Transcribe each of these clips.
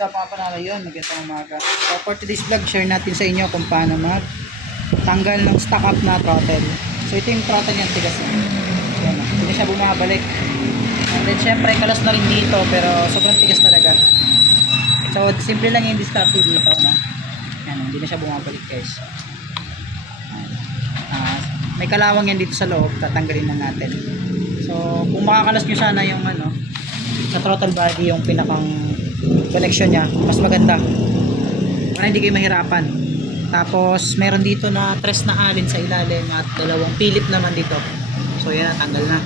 Sa mga panalo yun, magandang umaga. So for today's vlog, share natin sa inyo kung paano mag tanggal ng stock up na throttle. So ito yung throttle niya, tigas na. Yan, hindi siya bumabalik. And then syempre, kalas na rin dito, pero sobrang tigas talaga. So simple lang yung discard dito, no? Yan, hindi na siya bumabalik guys. Ah, may kalawang yan dito sa loob, tatanggalin na natin. So, kung makakalas nyo sana yung ano, sa throttle body yung pinakang connection niya, mas maganda. Para hindi kayo mahirapan. Tapos, meron dito na tres na alin sa ilalim at dalawang pilip naman dito. So, yan, tanggal na.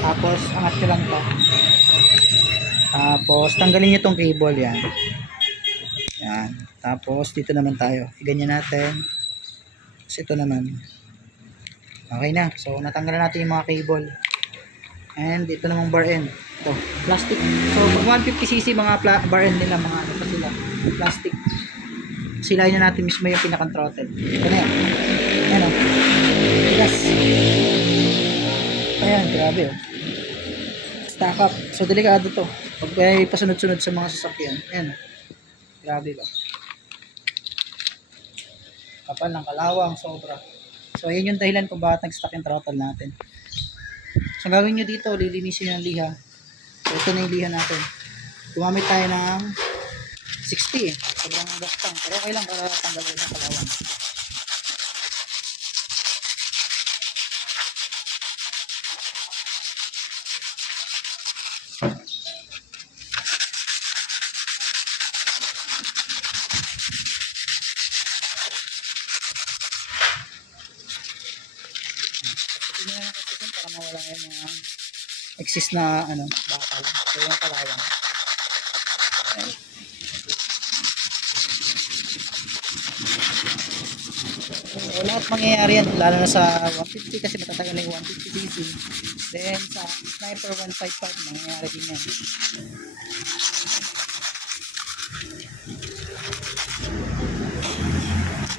Tapos, angat nyo lang to. Tapos, tanggalin nyo tong cable, yan. Yan. Tapos, dito naman tayo. Ganyan natin. Tapos, ito naman. Okay na. So, natanggalan natin yung mga cable. And ito namang bar end. Ito, plastic. So, pag 150cc mga bar end nila, mga ano pa sila, plastic. Silayin na natin mismo yung pinakang throttle. Ito na yan. Ayan o. Yes. Ayan, grabe o. Stack up. So, delikado to. Pag may pasunod-sunod sa mga sasakyan. Ayan o. Grabe ba? Kapal ng kalawang, sobra. So, ayan yung dahilan kung bakit nag-stack yung throttle natin. Ang gagawin nyo dito, lilinisin yung liha. So, ito na yung liha natin. Gumamit tayo ng 60 eh. Sobrang gastang. Pero okay lang para tanggalin ng kalawan. Para mawala yung mga exist na ano, bakal. So, yung kalawan. Ayan. So, lahat mangyayari yan, lalo na sa 150 kasi matatagal na yung 150cc. Then, sa Sniper 155, mangyayari din yan.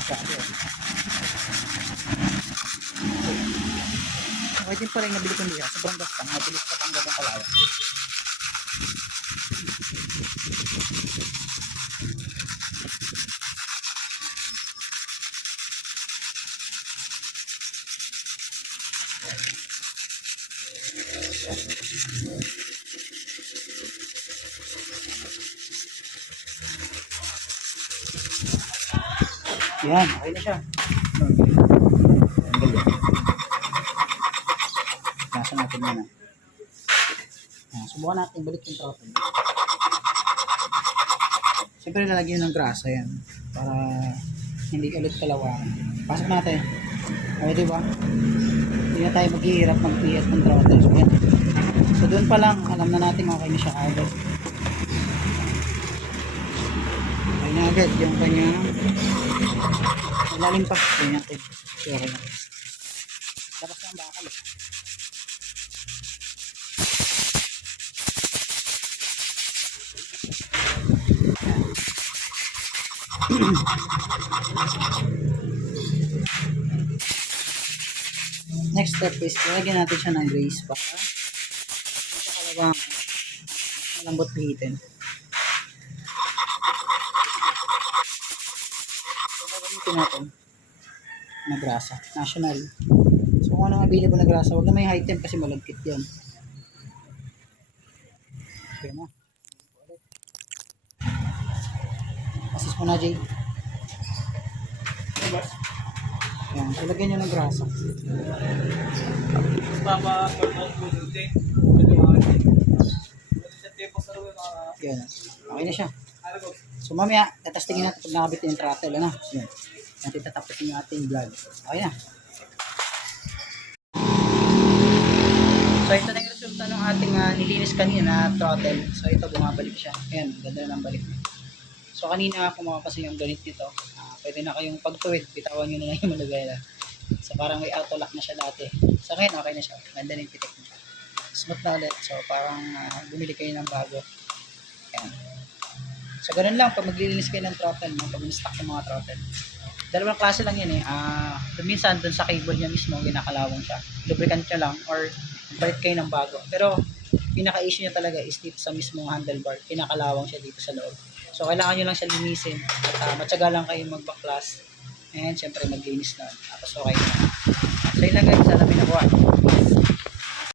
Grabe, Okay din pa rin nabili ko niya. Sobrang gastang. Mabilis pa tanggal ng kalawan. Yan, okay na siya. Nasa natin muna. Yan, subukan natin balik yung throttle. Siyempre lalagyan ng grasa yan para hindi ulit kalawang. Pasok natin. Okay, di ba? Hindi na tayo maghihirap mag-piat ng throttle. Yan. So, doon pa lang, alam na natin okay na siya agad. Okay na agad yung kanyang ilalim pa. Tingnan natin. Okay na. Labas na ang bakal. eh. Next step is, lalagyan natin siya ng grease para ito kalawang malambot pihitin. So, gagamitin natin na grasa. National. So, kung anong available na grasa, huwag na may high temp kasi malagkit yan. Okay na. Assist mo na, Jay. Yan, so lagyan nyo ng grasa. Tama, pagkakas mo dito. Okay na siya. So mamaya, tatestingin natin pag nakabit yung throttle, ano? Yan. Natin tatapusin yung ating vlog. Okay na. So ito na yung resulta ng ating ah, nilinis kanina na throttle. So ito bumabalik siya. Ayan, ganda na ng balik. So kanina kung makapasin yung ganit nito, ah, pwede na kayong pagtuwid, bitawan nyo na lang yung manubela. So parang may auto lock na siya dati. So ngayon okay na siya. Ganda na yung pitik niya. Smooth na ulit. So parang ah, bumili kayo ng bago. Ayan. So, ganun lang, pag maglilinis kayo ng throttle, no? pag in-stock yung mga throttle. Dalawang klase lang yan eh. Ah, minsan dun sa cable niya mismo, ginakalawang siya. Lubricant niya lang or balik kayo ng bago. Pero, pinaka-issue niya talaga is dito sa mismong handlebar. Pinakalawang siya dito sa loob. So, kailangan nyo lang siya linisin. At uh, matyaga lang kayo magbaklas. And, syempre, maglinis na. Tapos, okay na. So, yun lang guys. Sana may nakuha.